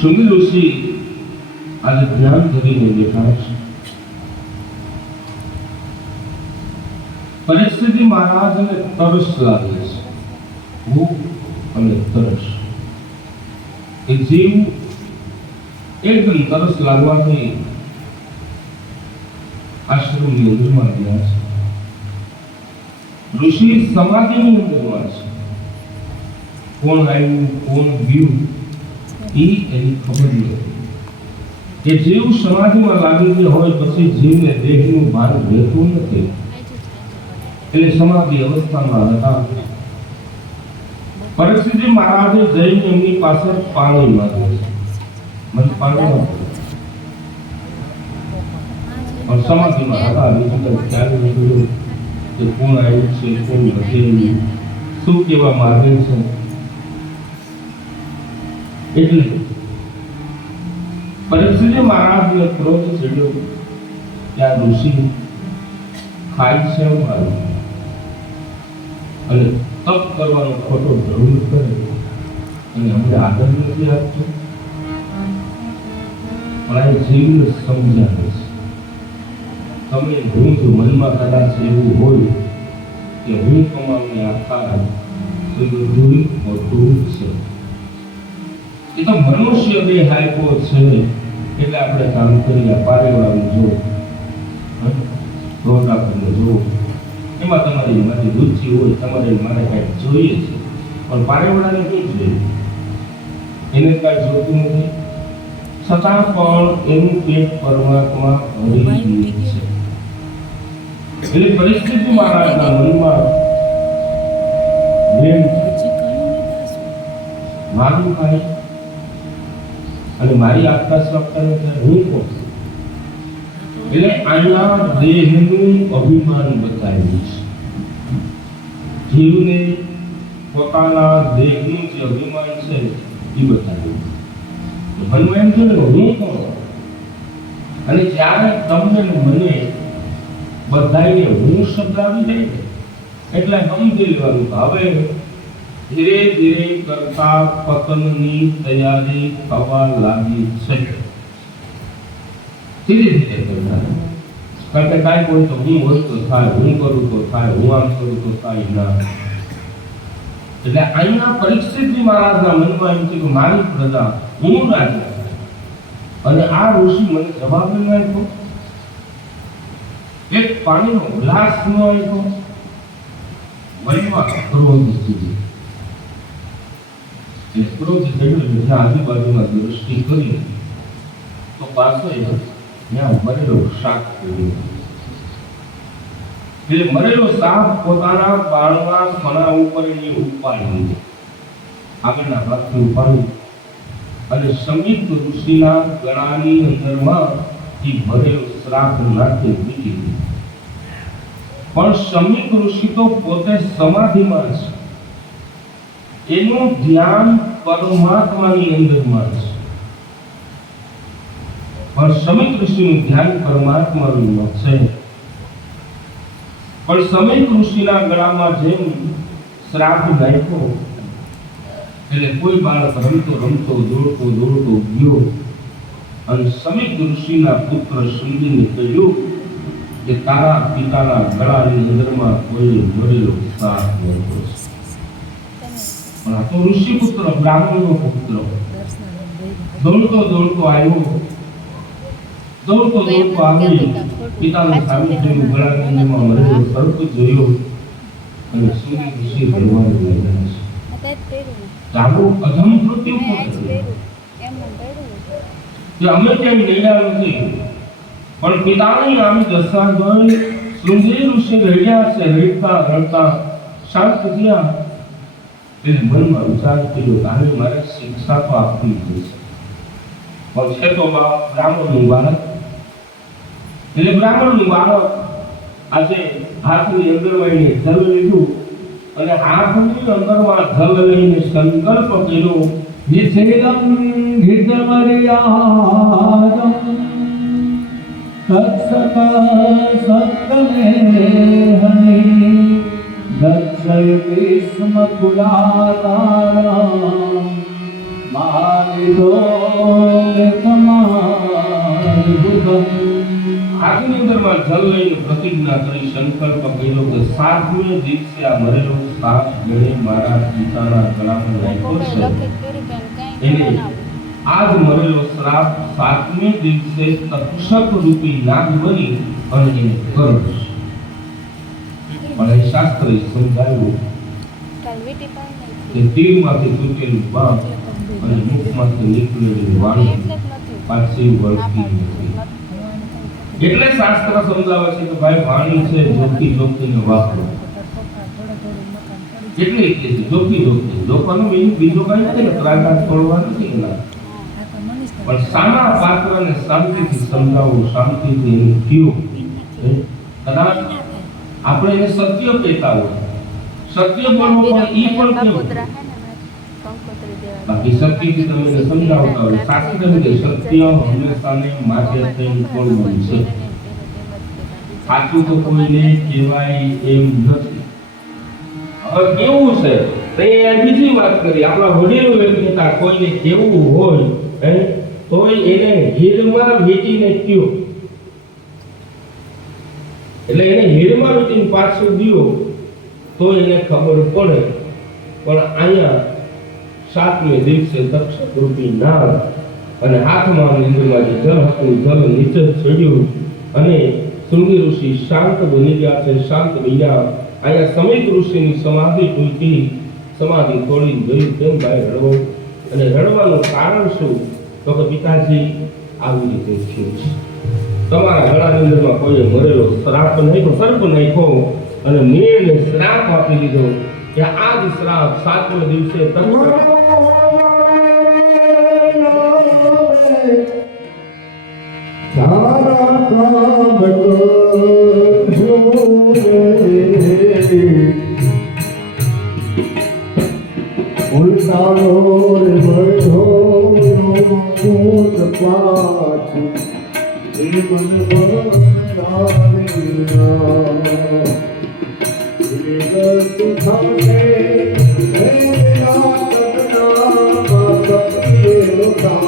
સુનિલ ઋષિ આજે ધ્યાન ધરીને બેઠા છે. પરિસ્થિતિ મહારાજને તરસ લાગે છે, ભૂખ અને તરસ. એ જીવ એકદમ તરસ લાગવાથી આશ્રમની અંદરમાં ગયા છે. ઋષિ સમાધિની અંદરમાં છે. કોણ આવ્યું કોણ ગયું એની ખબર નથી. કે જીવ સમાધિમાં લાગી ગયો હોય પછી જીવને દેહનું ભાન રહેતું નથી, એટલે સમાધિ અવસ્થામાં હતા. પરિસ્થિતિ મહારાજે જઈને એમની પાસે પાણી માંગ્યું છે. મને પાણી આપો. પણ સમાધિમાં હતા, બીજું કંઈ ખ્યાલ નથી કે કોણ આવ્યું છે કોણ નથી, શું કહેવા માંગે છે. એટલે પરિસ્થિતિ મહારાજને ક્રોધ ચડ્યો કે આ ઋષિ ખાય છે અને તપ કરવાનો ખોટો જરૂર કરે અને અમને આદર નથી આપતો. પણ આ જીવને સમજાવે છે. તમે હું જો મનમાં કદાચ એવું હોય કે હું કમાવને આપતા તો બધું ખોટું છે. એ તો મનુષ્ય દેહ આપ્યો છે એટલે આપણે કામ કરી પારેવાળું જો પ્રોગ્રામને જો એમાં તમારી મારી રુચિ હોય, તમારે મારે કાંઈક જોઈએ છે, પણ પારેવાળાને શું જોઈએ? એને કાંઈ જોતું નથી, છતાં પણ એનું પેટ પરમાત્મા ભરી ગયું છે. એટલે પરિસ્થિતિ મારા મનમાં મારું કાંઈ અને મારી આકાશ વખતે હું કોણ? એટલે આના દેહનું અભિમાન બતાવ્યું છે. જીવને પોતાના દેહનું જે અભિમાન છે એ બતાવ્યું. મનમાં એમ છે ને હું કોણ? અને જ્યારે તમને મને બધાને હું શબ્દ આવી જાય એટલે સમજી લેવાનું હવે ધીરે ધીરે કરતા પતનની તૈયારી થવા લાગી છે. ધીરે ધીરે કરતા. કારણ કે કાંઈ કોઈ તો હું હોય તો થાય, હું કરું તો થાય, હું આમ કરું તો થાય ના. એટલે અહીંયા પરીક્ષિતજી મહારાજના મનમાં એમ છે કે મારી પ્રજા હું રાજા, અને આ ઋષિ મને જવાબ ન આપ્યો, એક પાણીનો ગ્લાસ ન આપ્યો. વનમાં ક્રોધ સુધી એ ક્રોધ ચડ્યો. આજુબાજુમાં દૃષ્ટિ કરી તો પાછો ત્યાં મરેલો શાક કર્યો. એટલે મરેલો સાપ પોતાના બાળના ફણા ઉપર એની ઉપાડી આગળના ભાગથી ઉપાડી અને સમીપ ઋષિના ગળાની અંદરમાં એ મરેલો શ્રાપ નાખી મૂકી દીધો. પણ સમીપ ઋષિ તો પોતે સમાધિમાં છે, એનું ધ્યાન પરમાત્માની અંદરમાં છે. પણ સમીપ ઋષિનું ધ્યાન પરમાત્માનું છે. પણ સમીપ ઋષિના ગળામાં જેમ શ્રાપ નાખ્યો એટલે કોઈ બાળક રમતો રમતો દોડતો દોડતો ગયો અને સમીપ ઋષિના પુત્ર સુંદરીને કહ્યું કે તારા પિતાના ગળાની અંદરમાં કોઈ મરેલો શ્રાપ નાખ્યો છે. પણ આ તો ઋષિ પુત્ર, બ્રાહ્મણનો પુત્ર દોડતો દોડતો આવ્યો, દોડતો દોડતો આવી પિતાના સાનિધ્યમાં ગળાની અંદરમાં મરેલો સર્પ જોયો અને સુંદરી ઋષિ ભગવાન લાગ્યા છે. જાગૃત અધમ મૃત્યુ કે અમે કેમ નડ્યા નથી, પણ પિતાની આવી દશા જોઈ સુંદરી ઋષિ રડ્યા છે. રડતા રડતા શાંત થયા. એને મનમાં વિચાર કર્યો તારે મારે શિક્ષા તો આપવી જોઈએ, પણ છે તો બ્રાહ્મણનું બાળક. એટલે બ્રાહ્મણનું બાળક આજે હાથની અંદરમાં એને જલ લીધું અને હાથની અંદરમાં જલ લઈને સંકલ્પ કર્યો વિછેદમ ગીતમર્યાદમ તત્સત સત્તમે હનિ દક્ષયતિ સ્મ કુલાતારમ માનિદો મેતમાદુદમ. હાથની અંદરમાં જલ લઈને પ્રતિજ્ઞા કરી સંકલ્પ કર્યો કે 7મે દિવસે આ મરેલો સાપ જેણે મારા પિતાના ગળામાં નાખ્યો છે એને આજ મરેલો શ્રાપ 7મે દિવસે તક્ષક રૂપી નાગ બની અને એને કરશે. પણ એ શાસ્ત્રે સમજાવ્યું કે તીરમાંથી તૂટેલું બાણ અને મુખમાંથી નીકળેલી વાણી પાછી વળતી નથી. એટલે શાસ્ત્ર સમજાવે છે કે ભાઈ વાણી છે જોખી જોખીને વાપરો. એટલે જોખી જોખી જોખવાનું બીજો કઈ નથી ને ત્રાગા છોડવા નથી એના, પણ સામા પાત્રને શાંતિથી સમજાવવું, શાંતિથી એનું કયું. કદાચ આપણે એને સત્ય કહેતા હોય, સત્ય બોલવું પણ ઈ પણ કેવું બાકી સત્યથી તમે એને સમજાવતા હોય. શાસ્ત્ર કે સત્ય હંમેશાને માટે થઈને બોલવું છે. સાચું તો કોઈને કહેવાય એમ નથી. હવે કેવું છે તો એ બીજી વાત કરી. આપણા વડીલો એમ કહેતા કોઈને કેવું હોય તોય એને હીરમાં વીટીને કયો, એટલે એને હીરમાં વીટીને પાછું દિયો તો એને ખબર પડે. પણ અહીંયા 7મે દિવસે તક્ષક રૂપી નાગ અને હાથમાં નિંદ્રમાં જે જળ હતું જળ નીચે ચડ્યું અને સુંદી ઋષિ શાંત બની ગયા છે. શાંત બન્યા. અહીંયા સમીપ ઋષિની સમાધિ તૂટી, સમાધિ તોડી જોયું કેમ ભાઈ રડવો, અને રડવાનું કારણ શું તો કે પિતાજી આવી રીતે થયું છે. તમારા ગળાની અંદરમાં કોઈએ મરેલો શ્રાપ નાખ્યો, સર્પ નાખ્યો અને મેં એને શ્રાપ આપી દીધો કે આ જ શ્રાપ 7મે દિવસે ઉલટાનો રે બધો ભૂત પાછ એ મન બરાવે જગત થાકે હે રાત કટના કપીએ લોટા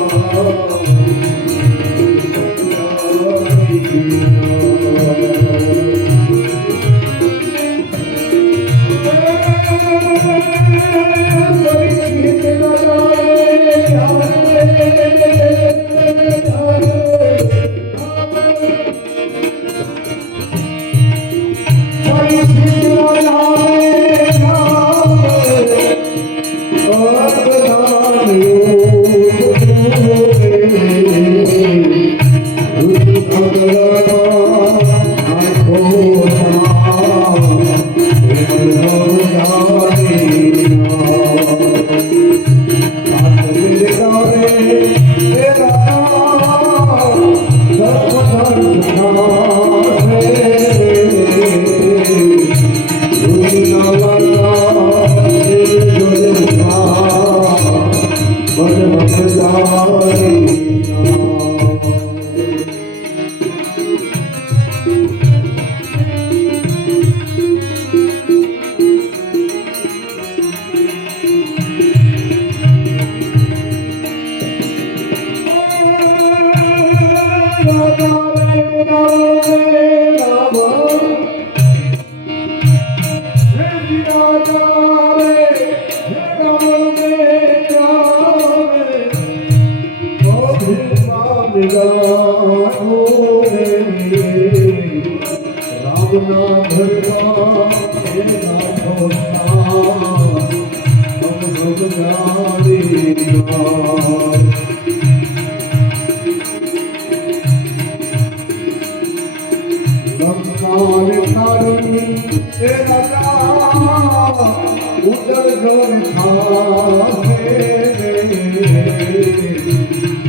ઉદર જોન ખાવે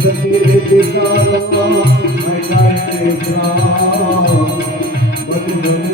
સતીરે પિતાના હૈ પ્રાણ બધું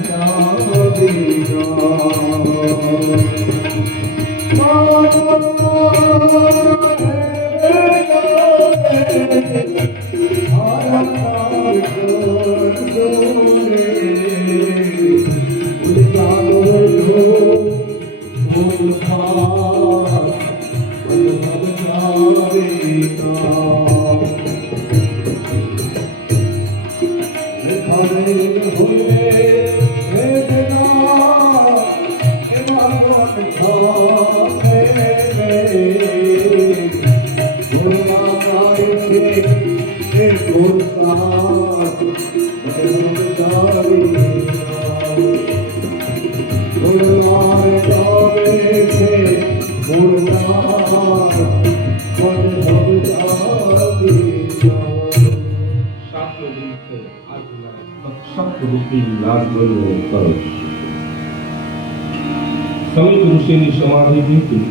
સમિત ઋષિની સમાધિ લીધી.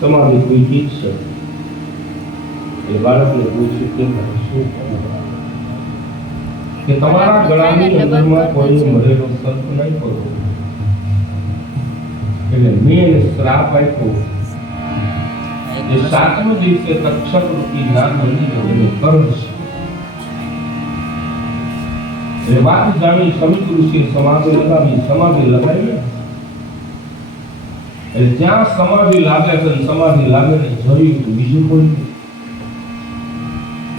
સમાધિ કોઈ ગીત છે એ બાળકને પૂછ્યું કે શું કે તમારા ગળાની અંદરમાં કોઈ મરેલો સર્પ નહીં પડતો. એટલે મેં એને શ્રાપ આપ્યો એ 7મા દિવસે તક્ષક રૂપી નાગ બની એને કરશે. એ વાત જાણી સમિત ઋષિએ સમાધિ લગાવી એટલે જ્યાં સમાધિ લાગે છે સમાધિ લાગે ને જોયું તો બીજું કોઈ નહીં.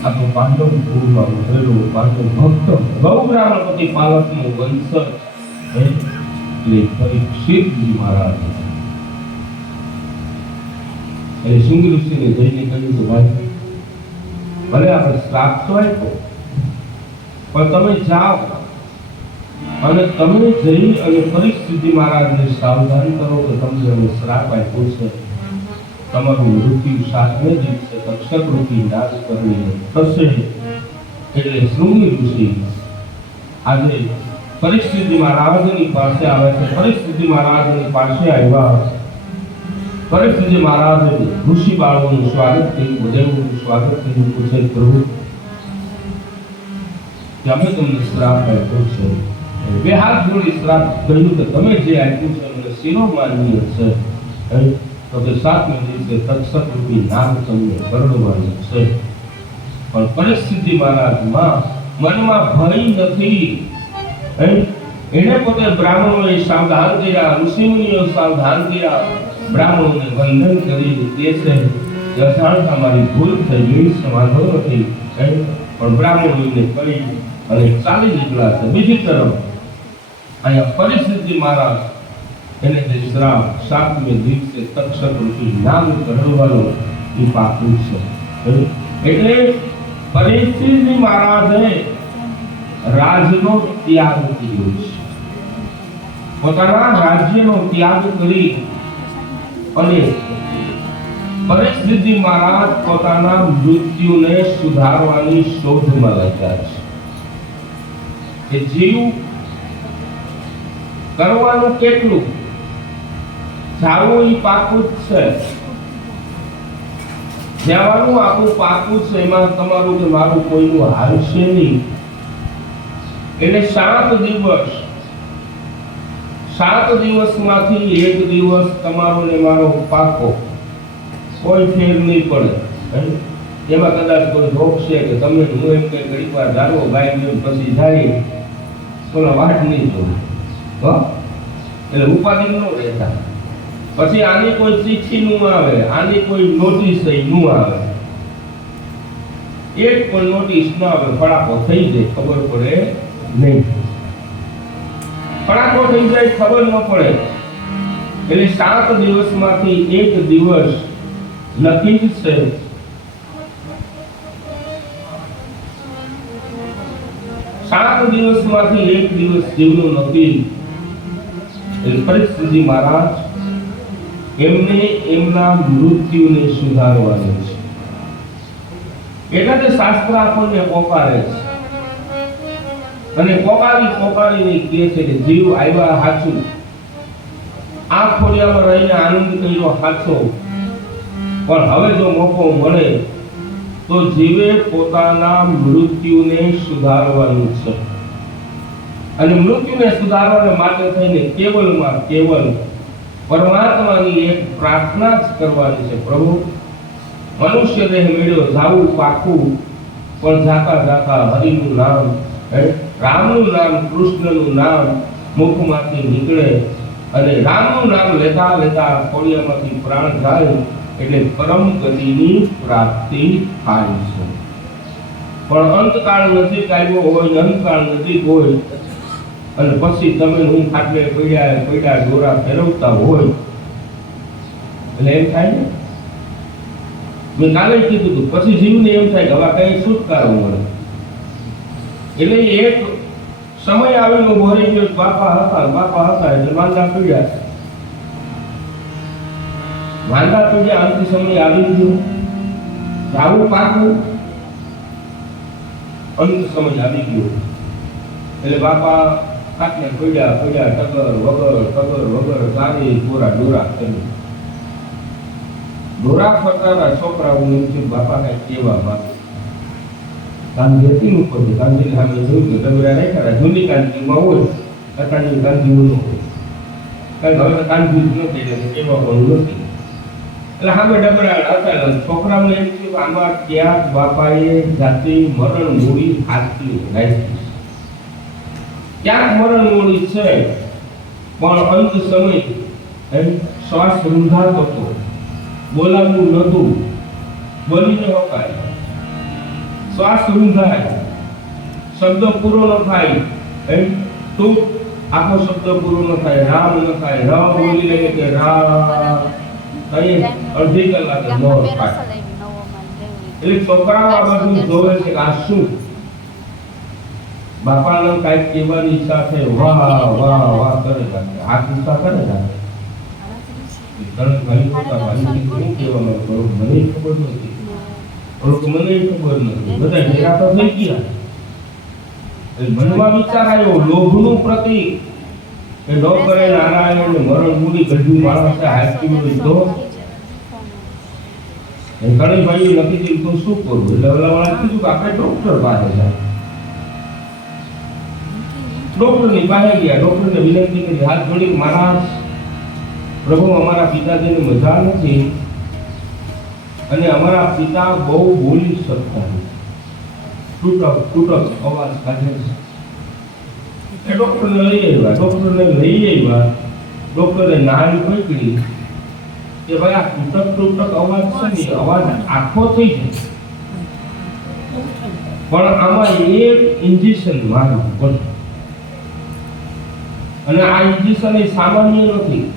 આ તો પાંડવ કુળમાં ઉભરેલો પાંડવ ભક્ત ગૌબ્રાહ્મણપતિ પાલકનો વંશજ એટલે પરીક્ષિતજી મહારાજ. એટલે શૃંગ ઋષિને જઈને કહ્યું કે ભાઈ ભલે આપણે શ્રાપ તો આપ્યો પણ તમે જાઓ અને તમે જઈ અને પરિસ્થિતિ મહારાજને સાવધાન કરો કે તમને અમે શ્રાપ આપ્યો છે, તમારું મૃત્યુ 7મે દિવસે તક્ષક રૂપી નાશ કરીને થશે. એટલે શૃંગ ઋષિ આજે પરિસ્થિતિ મહારાજની પાસે આવે છે. પરિસ્થિતિ મહારાજની પાસે આવ્યા. પરિસ્થિતિ મહારાજે ઋષિ બાળકોનું સ્વાગત કર્યું, બધાનું સ્વાગત કર્યું. પૂછે પ્રભુ કે અમે તમને શ્રાપ આપ્યો છે. બે હાથ જોડી શ્રાપ કહ્યું કે તમે જે આપ્યું છે અમને શિરોમાન્ય છે. તો કે 7મે દિવસે તક્ષક રૂપી નાગ તમને કરડવાનું છે. પણ પરિસ્થિતિ મહારાજમાં મનમાં ભય નથી. એને પોતે બ્રાહ્મણોએ સાવધાન કર્યા, ઋષિમુનિઓ સાવધાન કર્યા, બ્રાહ્મણોને વંદન કરી દે છે કે અજાણતા મારી ભૂલ થઈ ગઈ છે, વાંધો નથી. પણ બ્રાહ્મણોને કહી અને ચાલી નીકળ્યા છે. બીજી તરફ અહીંયા પરિસ્થિતિ મહારાજ એને જે શ્રાપ 7મે દિવસે તક્ષક રૂપી નાગ કરડવાનો એ પાકું છે. એટલે પરિસ્થિતિ મહારાજે રાજનો ત્યાગ કર્યો છે. પોતાના રાજ્યનો ત્યાગ કરી અને પરિસ્થિતિ મહારાજ પોતાના મૃત્યુને સુધારવાની શોધમાં લાગ્યા છે. કે જીવ કરવાનું કેટલું, જાવું એ પાકું જ છે, જવાનું આખું પાકું છે. એમાં તમારું કે મારું કોઈનું હાલશે નહીં. એટલે 7 દિવસમાંથી 1 દિવસ તમારો ને મારો પાકો, કોઈ ફેર નહીં પડે. એમાં કદાચ કોઈ રોકશે કે તમને હું એમ કઈ ઘડીક વાર ધારો ગાય ગયો પછી જાય કોનો વાટ નહીં જોવે એટલે ઉપાધિ ન રહેતા. પછી આની કોઈ ચિઠ્ઠી નું આવે, આની કોઈ નોટિસ નું આવે, એક પણ નોટિસ ન આવે, ફડાકો થઈ જાય ખબર પડે નહીં. ફડાકો થઈ જાય ખબર ન પડે. એટલે 7 દિવસમાંથી 1 દિવસ નક્કી જ છે. સાત દિવસમાંથી 1 દિવસ જીવનું નક્કી. એટલે પરિસ્થિતિ મહારાજ એમને એમના મૃત્યુને સુધારવાનું છે. એટલે તે શાસ્ત્ર આપણને પોકારે છે અને પોકારીને કહે છે કે જીવ આવ્યા સાચું આ ખોડિયામાં રહીને આનંદ કર્યો સાચો, પણ હવે જો મોકો મળે તો જીવે પોતાના મૃત્યુને સુધારવાનું છે. અને મૃત્યુને સુધારવા માટે થઈને કેવલમાં કેવલ પરમાત્માની એક પ્રાર્થના જ કરવાની છે. પ્રભુ, મનુષ્ય દેહ મેળ્યો, જાવું પાકું, પણ જાતા જાતા હરિનું નામ, રામનું નામ, કૃષ્ણનું નામ મુખમાંથી નીકળે અને રામનું નામ લેતા લેતા ખોડિયામાંથી પ્રાણ જાય એટલે પરમ ગતિની પ્રાપ્તિ થાય છે. પણ અંતકાળ નજીક આવ્યો હોય, અંતકાળ નજીક હોય અને પછી તમે હું ખાટલે પડ્યા દોરા ફેરવતા હોય એટલે એમ થાય ને, મેં કાલે કીધું હતું, પછી જીવને એમ થાય કે હવે કઈ છુટકારો મળે. એટલે એક સમય આવેલો ભરી ગયો, બાપા હતા એટલે માંદા પડ્યા, અંત સમય આવી ગયો, જાવું પાકું, અંત સમય આવી ગયો એટલે બાપા ખાટલે પડ્યા, ટગર વગર ગાડી ડોરા કરી ડોરા ફરતા છોકરાઓને એમ થયું બાપા કઈ કેવા માંગે. કાનજી ઉપર કાનજી સામે જોયું કે ડબરા નહીં કરે, જૂની કાનજીમાં હોય, અત્યારની કાનજીઓ ન હોય, કારણ હવે કાનજી ન થઈ જાય, કેવા પણ નથી. એટલે સામે ડબરા હતા, છોકરાઓને એમ થયું કે આમાં ક્યાંક બાપાએ જાતિ મરણ મૂડી હાથથી રાખી, ક્યાંક મરણ મૂડી છે. પણ અંત સમય શ્વાસ રૂંધાતો હતો, બોલાવવું નતું, બોલીને વપાય, શ્વાસ રૂંધાય, શબ્દ પૂરો ન થાય, તું આખો શબ્દ પૂરો ન થાય, રામ ન થાય, ર બોલી લે કે રામ, કઈ અડધી કલાકે મોર થાય. એટલે છોકરાઓ આ બધું જોવે છે કે આ શું, બાપાને કઈક કહેવાની ઈચ્છા થાય, વાહ વાહ વાહ કરે રાખે, હાથ ઊંચા કરે રાખે. મને ખબર નથી, બધા ભેગા તો થઈ ગયા. મનમાં વિચાર આવ્યો, લોભનું પ્રતીક એ ન કરે નારાયણ મરણ મૂડી ગઢું માણસ હાચી લીધો. ઘણી ભાઈ નક્કી કર્યું તો શું કરવું, એટલે ઓલા વાળા કીધું કે આપણે ડોક્ટર પાસે જાય. ડોક્ટરની પાસે ગયા, ડોક્ટરને વિનંતી કરી, હાથ જોડી, મહારાજ પ્રભુ અમારા પિતાજીને મજા નથી અને અમારા પિતા બહુ બોલી શકતા તૂટક અવાજ કાઢે છે. એ ડોક્ટરને લઈ આવ્યા, ડોક્ટરે નાની પકડી કે ભાઈ આ તૂટક અવાજ છે ને, અવાજ આખો થઈ જાય, પણ આમાં એક ઇન્જેક્શન મારવું પડે અને આ ઇન્જેક્શન એ સામાન્ય નથી.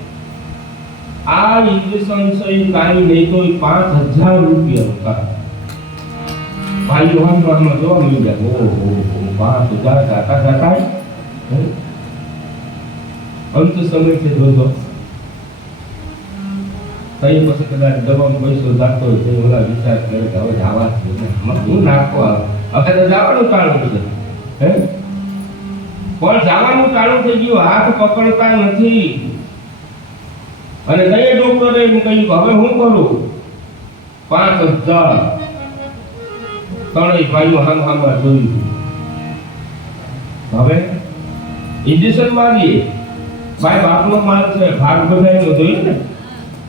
આ ઇન્જેક્શન છે કાંઈ નહીં તો 5000 રૂપિયાનું કામ. ભાઈઓ આમાં જોવા મળી જાય, ઓહો 5000 જાતા અંત સમય છે. જોજો કઈ પછી કદાચ દવામાં પૈસો જાતો હોય તો ઓલા વિચાર કરે કે હવે જવા જ હું નાખવા, હવે તો જવાનું ટાળું છે, પણ જવાનું ટાળું થઈ ગયું, હાથ પકડતા નથી. અને કઈ ડોક્ટરે એમ કહ્યું હવે હું કરું, 5000 ત્રણેય ભાઈઓ હામમાં જોયું. હવે ઇન્જેક્શન મારીએ, ભાઈ બાપનો માલ છે, ભાગ બધાયનો જોઈએ ને,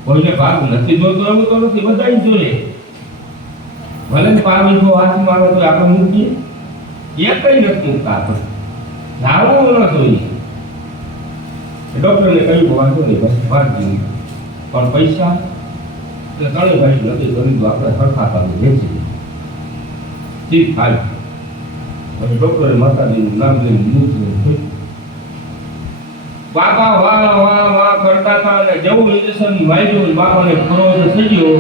કોઈને ભાગ નથી જોતો એવું તો નથી, બધાય જોઈએ. ભલે ને 5 વીઘો હાથમાં આવે તો આપણે મૂકીએ, એ કઈ નથી મૂકતા, આપણે લાવવું ન જોઈએ. ડોક્ટરને કહ્યું વાંધો નહીં બસ વાંચી, પણ પૈસા એટલે ત્રણેય ભાઈ નથી કરી, આપણે સરખા કામે વેચી ઠીક થાય. અને ડોક્ટરે માતાજીનું નામ લઈને મૂકી, બાપા વાહ વાહ વાહ કરતા હતા અને જેવું ઇન્જેક્શન વાગ્યું બાપાને ક્રોધ થઈ ગયો,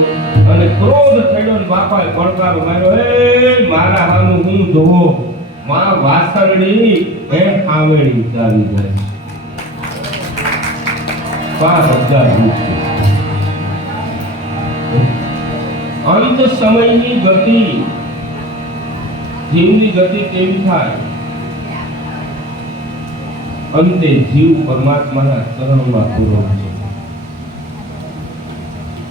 અને ક્રોધ થયો ને બાપાએ પડકારો માર્યો, એ મારા હાનું હું જોવો, માં વાસરડી એ ખાવેડી ચાલી જાય. 5000 રૂપિયા. અંત સમયની ગતિ, જીવની ગતિ કેવી થાય? અંતે જીવ પરમાત્માના ચરણમાં પૂરો છે.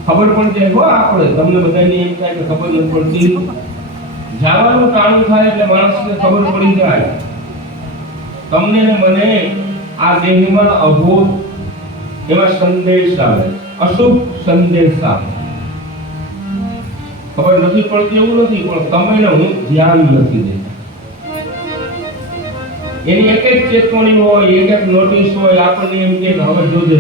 ખબર પડી જાય હો આપણે તમને બધાને એમ થાય કે ખબર નથી પડતી જવાનું ટાણું થાય એટલે માણસને ખબર પડી જાય તમને ને મને આ દેહમાં અભૂત એવા સંદેશ આવે અશુભ સંદેશ આવે ખબર નથી પડતી એવું નથી પણ તમે ને હું ધ્યાન નથી દેતા એની એક એક ચેતવણી હોય એક એક નોટિસ હોય આપણને એમ કે હવે જોજે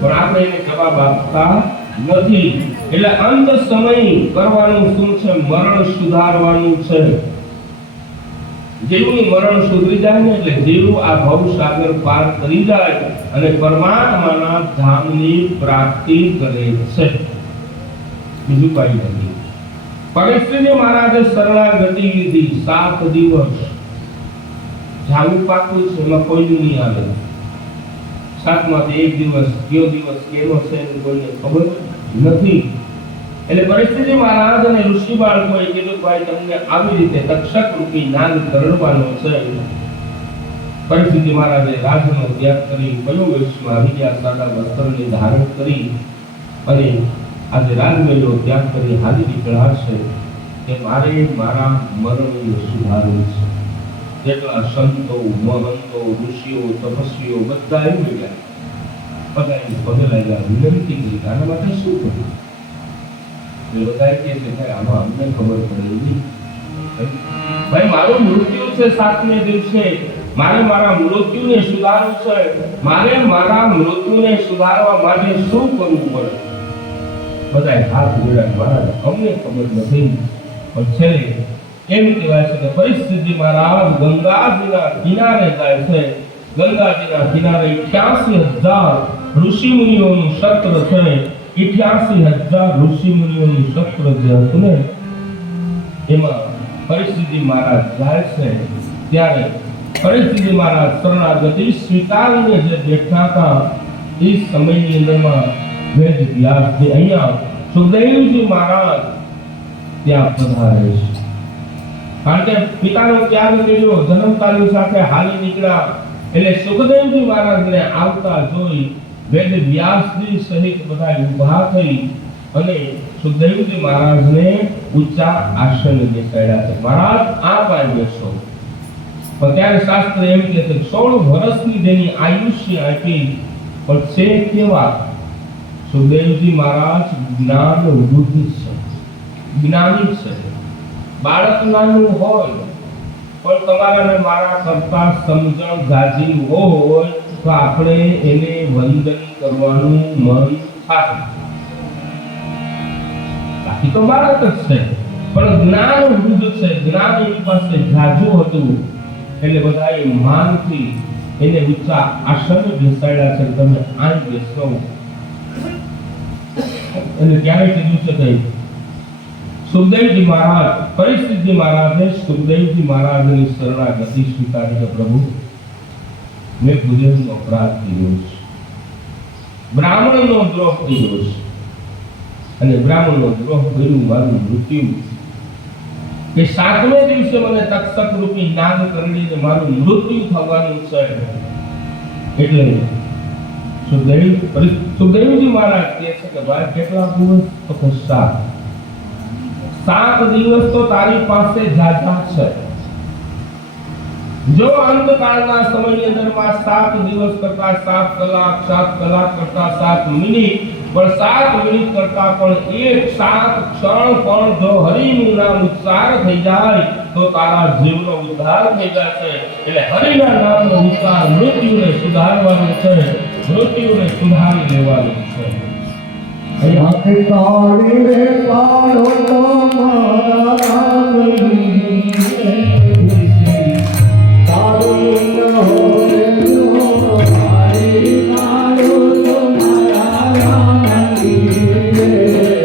પણ આપણે એને જવાબ આપતા નથી એટલે અંત સમય કરવાનું શું છે મરણ સુધારવાનું છે જેવું મરણ સુધરી જાય ને એટલે જેવું આ ભવસાગર પાર કરી જાય અને પરમાત્માના ધામની પ્રાપ્તિ કરે છે બીજું કઈ નથી પરીક્ષિત મહારાજે શરણાગતિ લીધી 7 દિવસ જાવું પાકું છે એમાં કોઈ નહીં આવે 7માંથી 1 દિવસ કયો દિવસ કેવો છે કોઈને ખબર નથી એટલે પરિસ્થિતિ મહારાજ અને ઋષિ બાળકોએ કીધું ભાઈ તમને આવી રીતે તક્ષક રૂપી નાગ કરડવાનો છે પરિસ્થિતિ મહારાજે રાજનો ત્યાગ કરી કયો વેશમાં આવી ગયા સાદા વસ્ત્રને ધારણ કરી અને આજે રાજમહેલનો ત્યાગ કરી હાલી નીકળ્યા છે કે મારે મારા મરણને સુધારવું છે જેટલા સંતો મહંતો ઋષિઓ તપસ્વીઓ બધા આવી ગયા બધા એને પગે લાગ્યા વિનંતી કરી આના માટે શું કર્યું બધા કે છે ભાઈ આમાં અમને ખબર પડે નહીં ભાઈ મારું મૃત્યુ છે 7મે દિવસે મારે મારા મૃત્યુને સુધારવું છે મારે મારા મૃત્યુને સુધારવા માટે શું કરવું પડે બધા હાથ જોડ્યા મહારાજ અમને ખબર નથી પણ છેલ્લે એમ કહેવાય છે કે પરિસ્થિતિ મહારાજ ગંગાજીના કિનારે જાય છે ગંગાજીના કિનારે 88,000 ઋષિ મુનિઓનું સત્ર છે 88,000 ઋષિ મુનિઓનું સત્ર જે હતું ને એમાં પરિસ્થિતિ મહારાજ જાય છે ત્યારે પરિસ્થિતિ મહારાજ શરણાગતિ સ્વીકારીને જે બેઠા હતા એ સમયની અંદરમાં વેદ વ્યાસજી અહીંયા સુખદેવજી મહારાજ ત્યાં પધારે છે કારણ કે પિતાનો ત્યાગ કર્યો જન્મતાની સાથે હાલી નીકળ્યા એટલે સુખદેવજી મહારાજને આવતા જોઈ વેદ વ્યાસજી સહિત બધા ઊભા થઈ અને સુખદેવજી મહારાજને ઊંચા આસન બેસાડ્યા છે મહારાજ આ પાય બેસો પણ ત્યારે શાસ્ત્ર એમ કહે છે 16 વર્ષની જેની આયુષ્ય આપી પણ છે કેવા સુખદેવજી મહારાજ જ્ઞાન વૃદ્ધ છે જ્ઞાની છે બાળક નાનું હોય પણ તમારા ને મારા કરતા સમજણ જાજી હોય તો આપણે એને વંદન કરવાનું મન થાય બાકી તો બાળક જ છે પણ જ્ઞાન વૃદ્ધ છે જ્ઞાન એની પાસે જાજુ હતું એટલે બધાએ માનથી એને ઊંચા આસન બેસાડ્યા છે તમે આ બેસો અને ક્યારે કીધું છે કે સુખદેવજી મહારાજ પરિસ્થિતિ મહારાજે સુખદેવજી મહારાજની શરણાગતિ સ્વીકારી કે પ્રભુ મેં ભૂદેવનો અપરાધ કર્યો છે બ્રાહ્મણનો દ્રોહ કર્યો છે અને બ્રાહ્મણનો દ્રોહ કર્યું મારું મૃત્યુ કે 7મે દિવસે મને તક્ષક રૂપી નાગ કરડીને મારું મૃત્યુ થવાનું છે એટલે સુખદેવજી મહારાજ કહે છે કે ભાઈ કેટલા દિવસ તો 7 દિવસ તો તારી પાસે જાજા છે જો અંતકાળના સમયની અંદરમાં 7 દિવસ કરતા 7 કલાક 7 કલાક કરતા 7 મિનિટ પણ 7 મિનિટ કરતા પણ 7 ક્ષણ પણ જો હરિનું નામ ઉચ્ચાર થઈ જાય તો તારા જીવનો ઉદ્ધાર થઈ જશે એટલે હરિના નામનો ઉચ્ચાર મૃત્યુને સુધારવાનું છે મૃત્યુને સુધારી લેવાનું છે આંખ કાળી રે પાડો તો મારા રામની તારી ન હોય તારી કાળો તો મારા રામની તારી ન હોય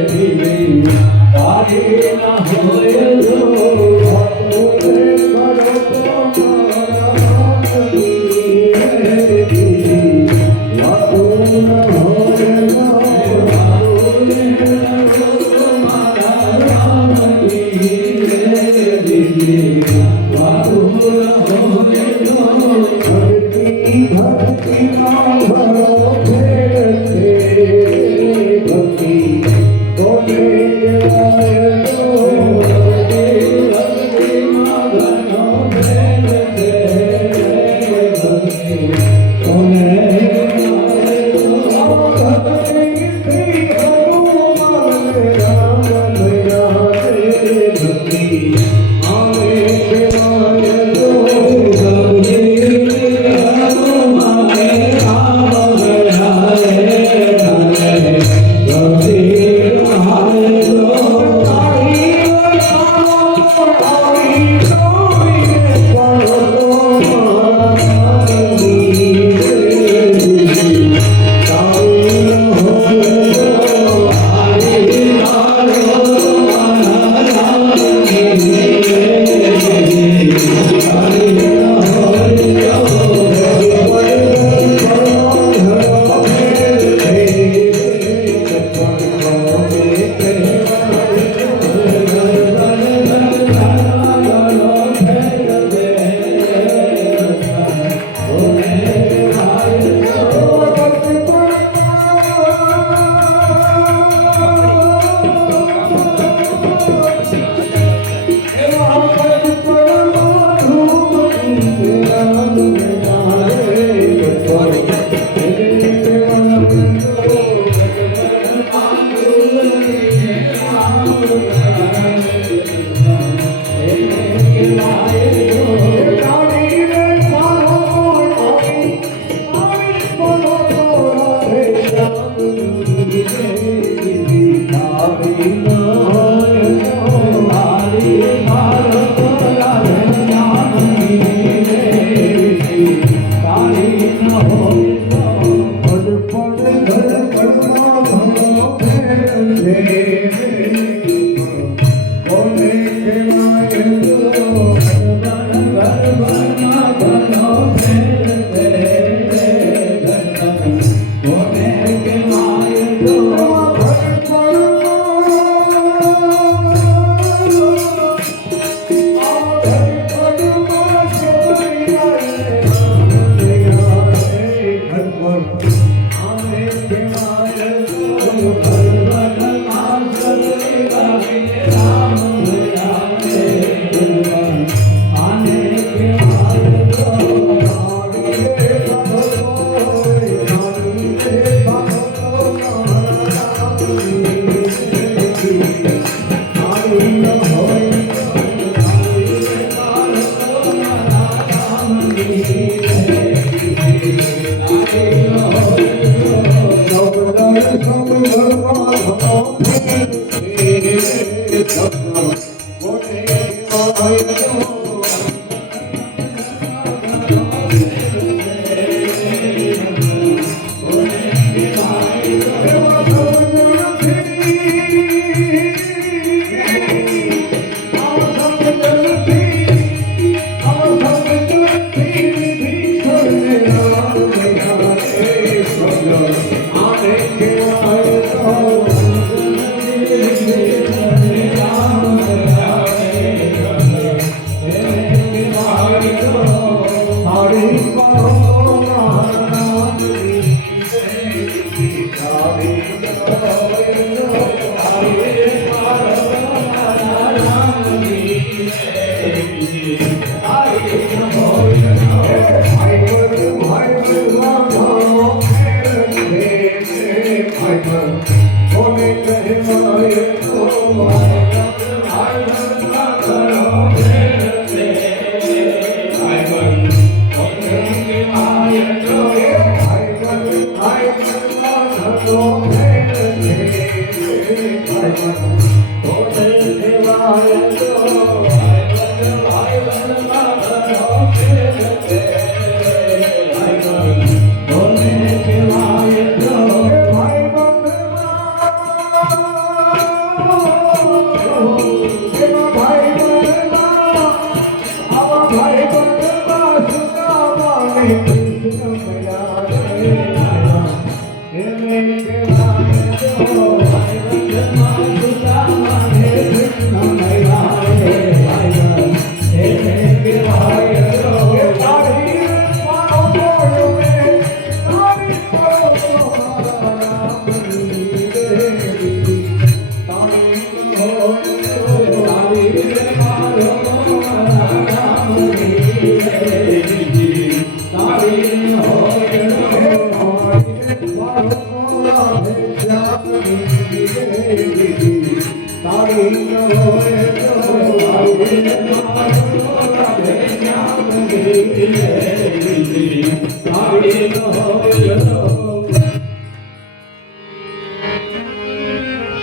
Yeah.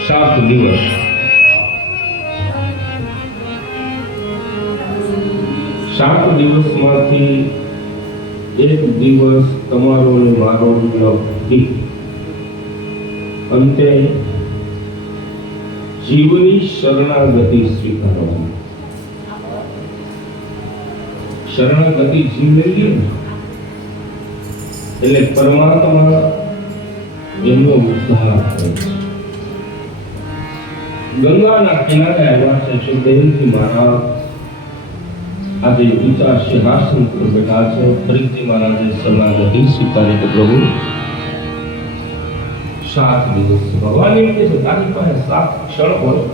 સાત દિવસ સાત દિવસમાંથી એક દિવસ તમારો ને મારો નથી. અંતે જીવની શરણાગતિ સ્વીકારવાની. શરણાગતિ જીવ લઈ લે ને એટલે પરમાત્મા એમનો ઉદ્ધાર કરે છે. ગંગાના કિનારે આવ્યા છે સુખદેવજી મહારાજ. આજે ઊંચા સિંહાસન પર બેઠા છે. ફરીથી મહારાજે શરણાગતિ સ્વીકારી કે પ્રભુ 7 દિવસ ભગવાન એમ કહે છે તારી પાસે 7 ક્ષણ હોય,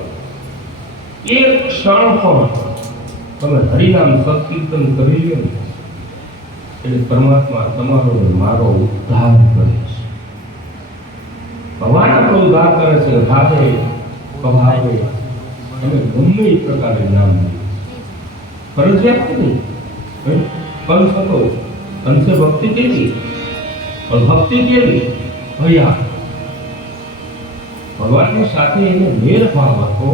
એક ક્ષણ પણ તમે હરિનામ સત્કીર્તન કરી લો ને એટલે પરમાત્મા તમારો મારો ઉદ્ધાર કરે છે. ભગવાન આપણો ઉદ્ધાર કરે છે. ભાવે કભાવે તમે ગમે એ પ્રકારે નામ લો, ફરજિયાત નહીં. કંસ હતો, કંસે ભક્તિ કરી પણ ભક્તિ કેવી? ભયા ભગવાનની સાથે એને વેર ભાવ હતો.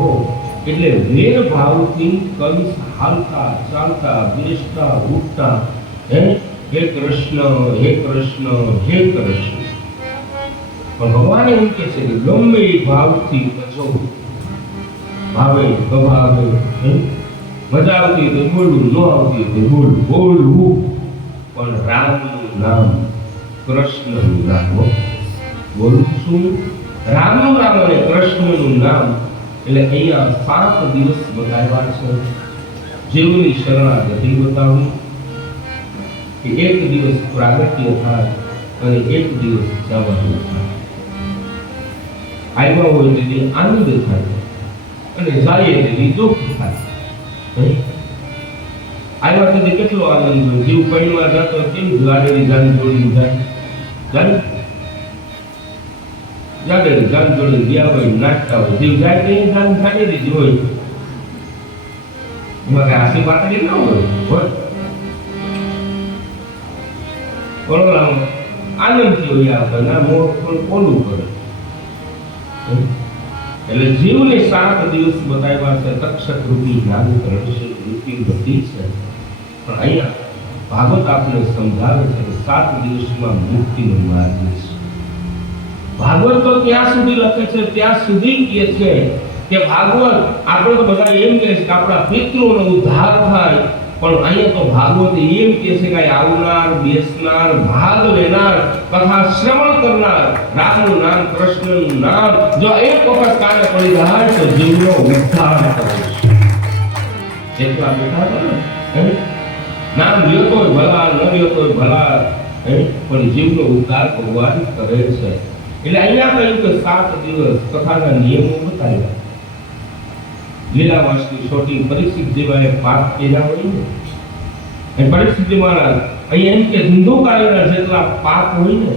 એટલે વેર ભાવથી કવિ હાલતા ચાલતા બેસતા ઉઠતા હે કૃષ્ણ હે કૃષ્ણ હે કૃષ્ણ. પણ ભગવાન એમ કે છે કે ગમે એ ભાવથી ભજો, ભાવે ગભાવે, મજા આવતી તો બોલવું, ન આવતી તો બોલવું, પણ રામનું નામ, કૃષ્ણનું નામ બોલવું. શું? રામનું નામ અને કૃષ્ણનું નામ. એટલે અહીંયા 7 દિવસ બતાવ્યા છે. જેઓની શરણાગતિ બતાવી કે એક દિવસ પ્રાગટ્ય થાય અને એક દિવસ જવાનું થાય. આવ્યા હોય તેથી આનંદ થાય અને જાય તેથી દુઃખ થાય. આવ્યા તેથી કેટલો આનંદ હોય. જીવ પૈણમાં જતો કેમ ગાડેલી જાન જોડી જાય, જાડેલી જાન જોડી ગયા હોય, નાચતા હોય. જીવ જાય નહીં, જાન જાડેલી જ હોય. એમાં કઈ હાસી પાતળી ના હોય. આનંદથી હોય આપણે ઓલું કરે. એટલે જીવને 7 દિવસ બતાવ્યા છે. તક્ષક રૂપી જ્ઞાન કરશે રૂપી ગતિ છે. પણ અહીંયા ભાગવત આપણે સમજાવે છે કે 7 દિવસમાં મુક્તિનો માર્ગ છે. ભાગવત તો ત્યાં સુધી લખે છે, ત્યાં સુધી કહે છે કે ભાગવત આપણે તો બધા એમ કહે છે કે આપણા પિતૃઓનો ઉદ્ધાર થાય. પણ અહીંયા તો ભાગવત એમ કહે છે કે આવનાર, બેસનાર, ભાગ લેનાર, કથા શ્રવણ કરનાર, રામનું નામ, કૃષ્ણનું નામ જો એક વખત કાને પડી જાય તો જીવનો ઉદ્ધાર કરે છે. જેટલા બેઠા કરો નામ લ્યો તોય ભલા, ન લ્યો તોય ભલા, પણ જીવનો ઉદ્ધાર ભગવાન કરે છે. એટલે અહીંયા કહ્યું કે 7 દિવસ કથાના નિયમો બતાવ્યા. લીલાવાસની છોટી પરીક્ષિત જેવાએ પાપ કર્યા હોય ને, એ પરીક્ષિત મહારાજ અહીંયા એમ કે ધંધોકારીના જેટલા પાપ હોય ને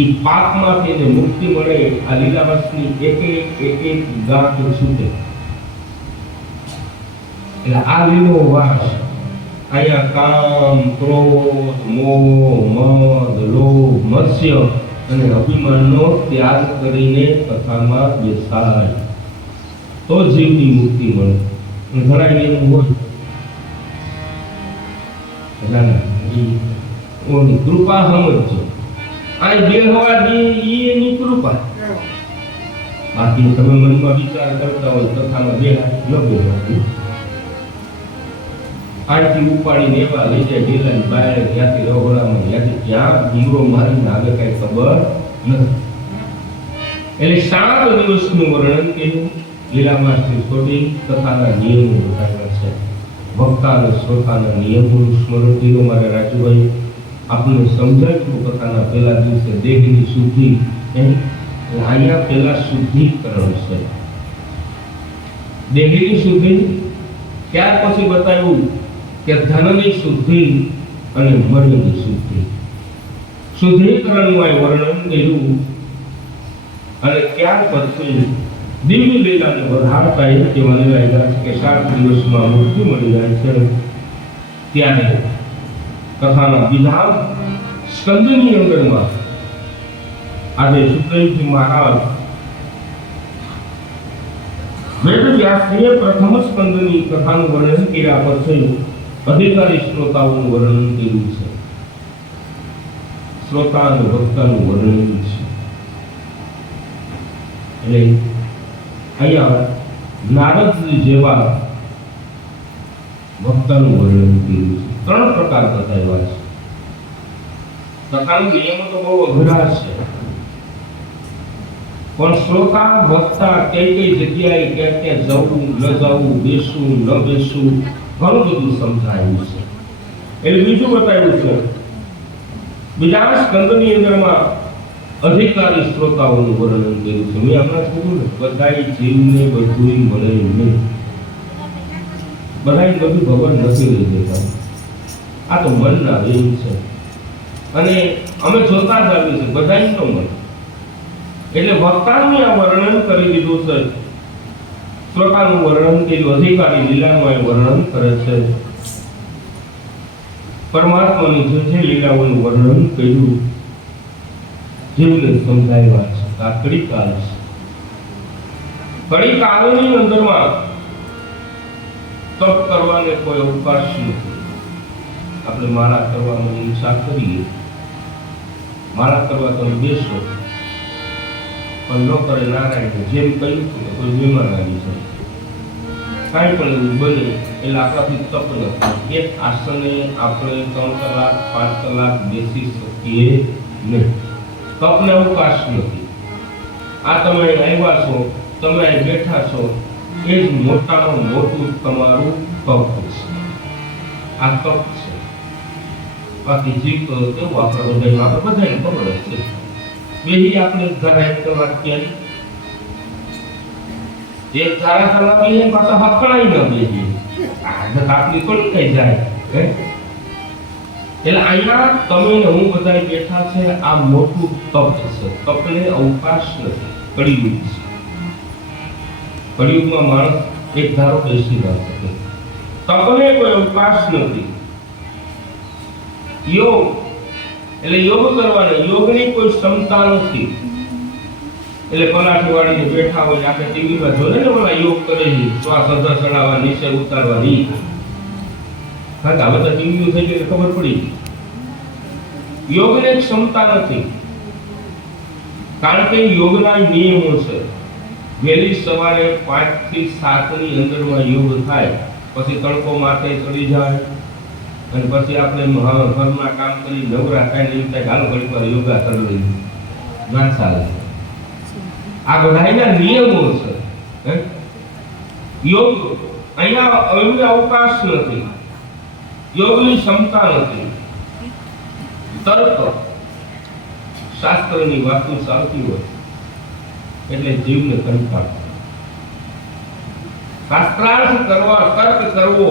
એ પાપમાંથી એને મુક્તિ મળે. આ લીલાવાસની એક ગાંઠ છૂટે. એટલે આ લીલો વાસ અહીંયા કામ, ક્રોધ, મોહ, મદ, લોભ, મત્સ્ય અને અભિમાનનો ત્યાગ કરીને કથામાં બેસાય તો જીવની મુક્તિ મળે. ઘણા એવું હોય ઓની કૃપા સમજો. આ બે હોવાથી એની કૃપા. બાકી તમે મનમાં વિચાર કરતા હોય કથામાં બે હાથ ન બેસવાનું. આથી ઉપાડીને એવા લઈ જાય ઢીલાની બહાર, ત્યાંથી રહોડામાં, ત્યાંથી ક્યાં દીવો મારીને આવે કઈ ખબર નથી. એટલે 7 દિવસનું વર્ણન કર્યું. લીલામાંથી છોડી કથાના નિયમો બતાવ્યા છે. વક્તા અને શ્રોતાના નિયમોનું સ્મરણ કર્યું. મારે રાજુભાઈ આપણને સમજાવ્યું કથાના પહેલા દિવસે દેહની શુદ્ધિ. અહીંયા પહેલા શુદ્ધિકરણ છે. દેહની શુદ્ધિ, ત્યાર પછી બતાવ્યું કે ધનની શુદ્ધિ અને મનની શુદ્ધિ. શુદ્ધિકરણનું વર્ણન કર્યું. અને ત્યાર પછી દિવ્ય લીલાને વધારતા એ કહેવાને લાગ્યા છે કે 7 દિવસમાં મુક્તિ મળી જાય છે. ત્યારે કથાના બીજા સ્કંદની અંદરમાં આજે સુખદેવજી મહારાજ વેદવ્યાસજીએ પ્રથમ સ્કંદની કથાનું વર્ણન કર્યા પછી અધિકારી શ્રોતાઓનું વર્ણન કર્યું છે. શ્રોતા અને ભક્તનું વર્ણન છે. એટલે અહીંયા નારદજી જેવા ભક્તનું વર્ણન કર્યું છે. 3 પ્રકાર બતાવ્યા છે. કથાનો નિયમો તો બહુ અઘરા છે, પણ શ્રોતા ભક્તા કઈ જગ્યાએ ક્યાં જવું, ન જવું, બેસવું, ન બેસવું, ઘણું બધું સમજાયું છે. એટલે બીજું બતાવ્યું છે બીજા સ્કંદની અંદરમાં અધિકારી શ્રોતાઓનું વર્ણન કર્યું છે. મેં હમણાં કીધું ને, બધાય જીવને બધું મળે નહીં. બધાય બધું ભગવાન નથી લઈ દેતા. આ તો મનના વેગ છે અને અમે જોતા જ આવી છે બધાય તો મળે. એટલે વક્તાનું આ વર્ણન કરી દીધું છે. શ્રોતાનું વર્ણન કર્યું. અધિકારી લીલાનું આ વર્ણન કરે છે. પરમાત્માની જે લીલાઓનું વર્ણન કર્યું, જીવને સમજાવ્યા છે. આ કળીકાલ છે. કળીકાલની અંદરમાં તપ કરવાને કોઈ અવકાશ નથી. આપણે માળા કરવાની ઈચ્છા કરીએ, માળા કરવા તમે બેસો, પણ ન કરે નારાયણ જેમ કહ્યું કે કોઈ મહેમાન આવી જાય, કાંઈ પણ એવું બને એટલે આપણાથી તપ નથી. એક આસને આપણે 3 કલાક 5 કલાક બેસી શકીએ નહીં. તપને અવકાશ નથી. આ તમે આવ્યા છો, તમે અહીં બેઠા છો, એ જ મોટામાં મોટું તમારું તપ છે. આ તપ છે. બાકી જીવ તો કેવું આપણે બધાને ખબર જ છે. બેહી આપણે ધારા 1 કલાક ક્યાંય એક ધારા ચલાવીએ પાછા હકણાઈ ન બેહીએ. આદત આપણી થોડી કઈ જાય હે. એટલે અહીંયા તમે ને હું બધા બેઠા છે, આ મોટું તપ છે. તપને અવકાશ નથી. કળિયુગ છે. કળિયુગમાં માણસ એક ધારો બેસી ન શકે. તપને કોઈ અવકાશ નથી. યોગ એટલે યોગ કરવાનો, યોગની કોઈ ક્ષમતા નથી. એટલે પલાઠી વાળીને બેઠા હોય, આપણે ટીવીમાં જોઈએ ને ઓલા યોગ કરે છે, શ્વાસ અંદર ચડાવવા, નીચે ઉતારવાની. હા, હવે તો ટીવી થઈ ગઈ ખબર પડી. યોગને ક્ષમતા નથી, કારણ કે યોગના નિયમો છે. વહેલી સવારે 5 થી 7 ની અંદરમાં યોગ થાય, પછી તડકો માથે ચડી જાય, અને પછી આપણે ઘરના કામ કરી નવરા થાય એમ થાય હાલો ઘડીક વાર યોગા કરી લઈએ, ના ચાલે. આ બધાના નિયમો છે. યોગ અહીંયા એમને અવકાશ નથી, યોગની ક્ષમતા નથી. તર્ક શાસ્ત્રની વાતો ચાલતી હોય એટલે જીવને કંટાળ. શાસ્ત્રાર્થ કરવા, તર્ક કરવો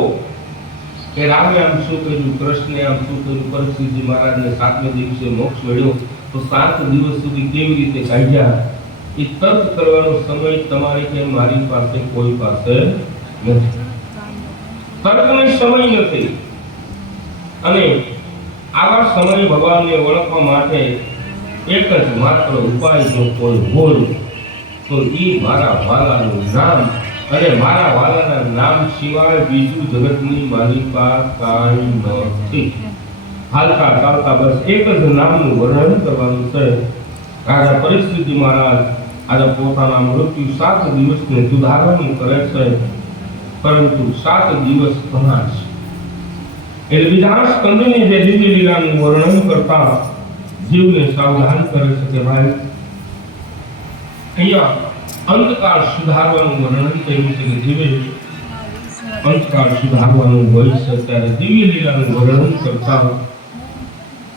કે રામે આમ શું કર્યું, કૃષ્ણે આમ શું કર્યું, પરીક્ષિતજી મહારાજને 7મે દિવસે મોક્ષ મળ્યો તો 7 દિવસ સુધી કેવી રીતે કાઢ્યા, એ તર્ક કરવાનો સમય તમારી કે મારી પાસે કોઈ પાસે નથી. તર્કનો સમય નથી. અને આવા સમય ભગવાનને ઓળખવા માટે એક જ માત્ર ઉપાય જો કોઈ હોય તો એ મારા વાલાનું નામ, અને મારા વાલાના નામ સિવાય બીજું જગતની માલિકા કાંઈ નથી. હાલતા ચાલતા બસ એક જ નામનું વર્ણન કરવાનું છે. રાજા પરીક્ષિતજી મહારાજ આજે પોતાના મૃત્યુ 7 દિવસને સુધારવાનું કરે છે, પરંતુ 7 દિવસ ઘણા છે. એટલે બીજા સ્કંદની જે દિવ્ય લીલાનું વર્ણન કરતા જીવને સાવધાન કરે છે કે ભાઈ અહીંયા અંતકાળ સુધારવાનું વર્ણન કર્યું છે કે જીવે અંતકાળ સુધારવાનું હોય છે, ત્યારે દિવ્ય લીલાનું વર્ણન કરતા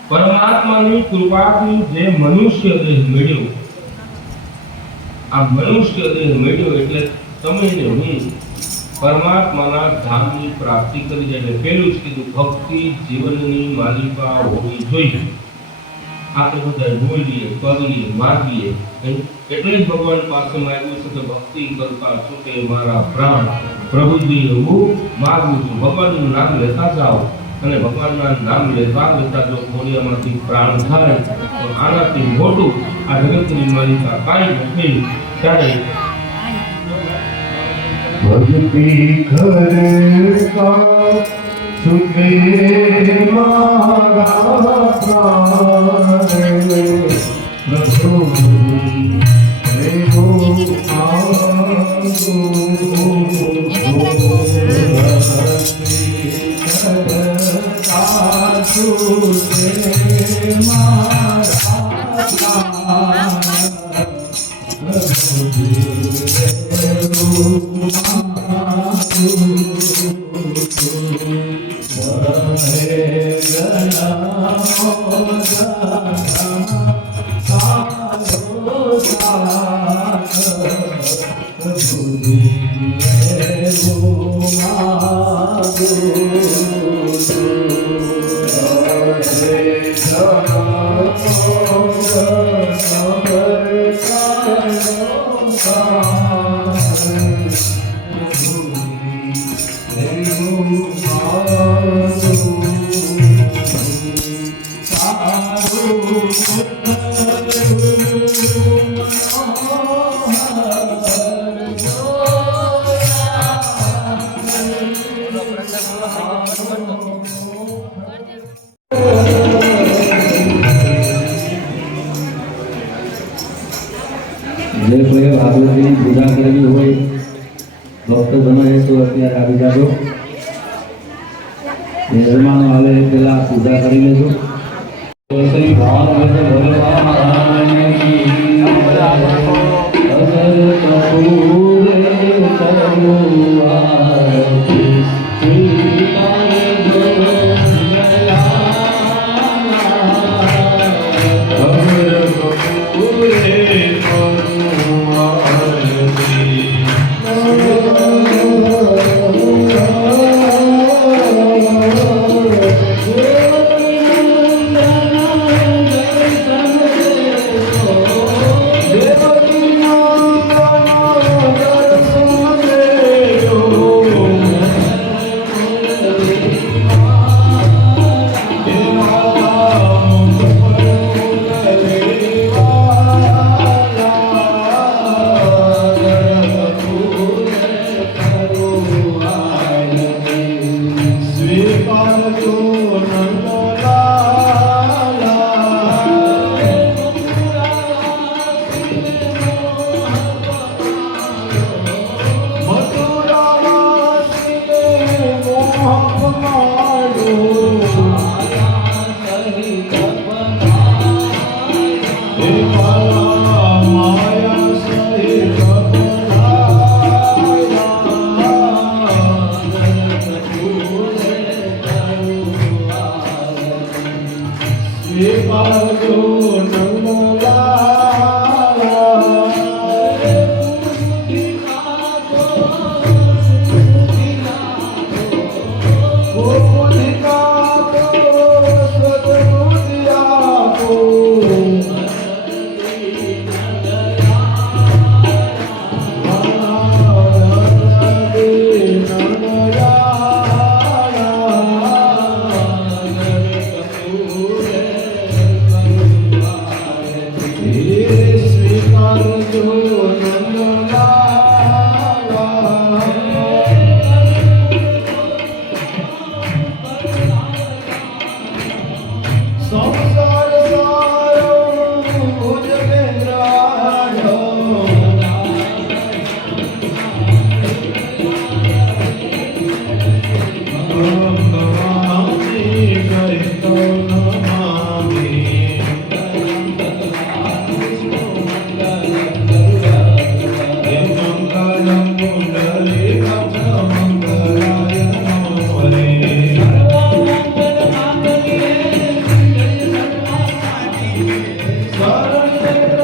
પરમાત્માની કૃપાથી જે મનુષ્ય દેહ મળ્યો, આ મનુષ્ય દેહ મળ્યો એટલે તમે ને હું પરમાત્માના ધામની પ્રાપ્તિ કરી જાય. એટલે પેલું જ કીધું ભક્તિ જીવનની માલિકા હોવી જોઈએ. આપણે બધા બોલીએ, પગલીએ, માગીએ, એટલે જ ભગવાન પાસે માંગ્યું છે કે ભક્તિ કરતા છૂટે મારા પ્રાણ, પ્રભુજી હું માગું છું. ભગવાનનું નામ લેતા જાઓ, અને ભગવાનના નામ લેતા લેતા જો ખોડિયામાંથી પ્રાણ થાય તો આનાથી મોટું આ જગતની માલિકા કાંઈ નથી. ત્યારે भक्ति करता सुखे मारा प्राण प्रभु देवो आगो करता सुखे मारा प्राण प्रभु देवो Oh જે કોઈ ભાગવતીની પૂજા કરવી હોય ભક્ત બને તો અત્યારે આવી જાજો. યજમાનો આવે પેલા પૂજા કરી લેજો. શ્રી ભાગવત ભગવાન કી અગર પ્રભુ રે કરવું આરતી શ્રી શરણે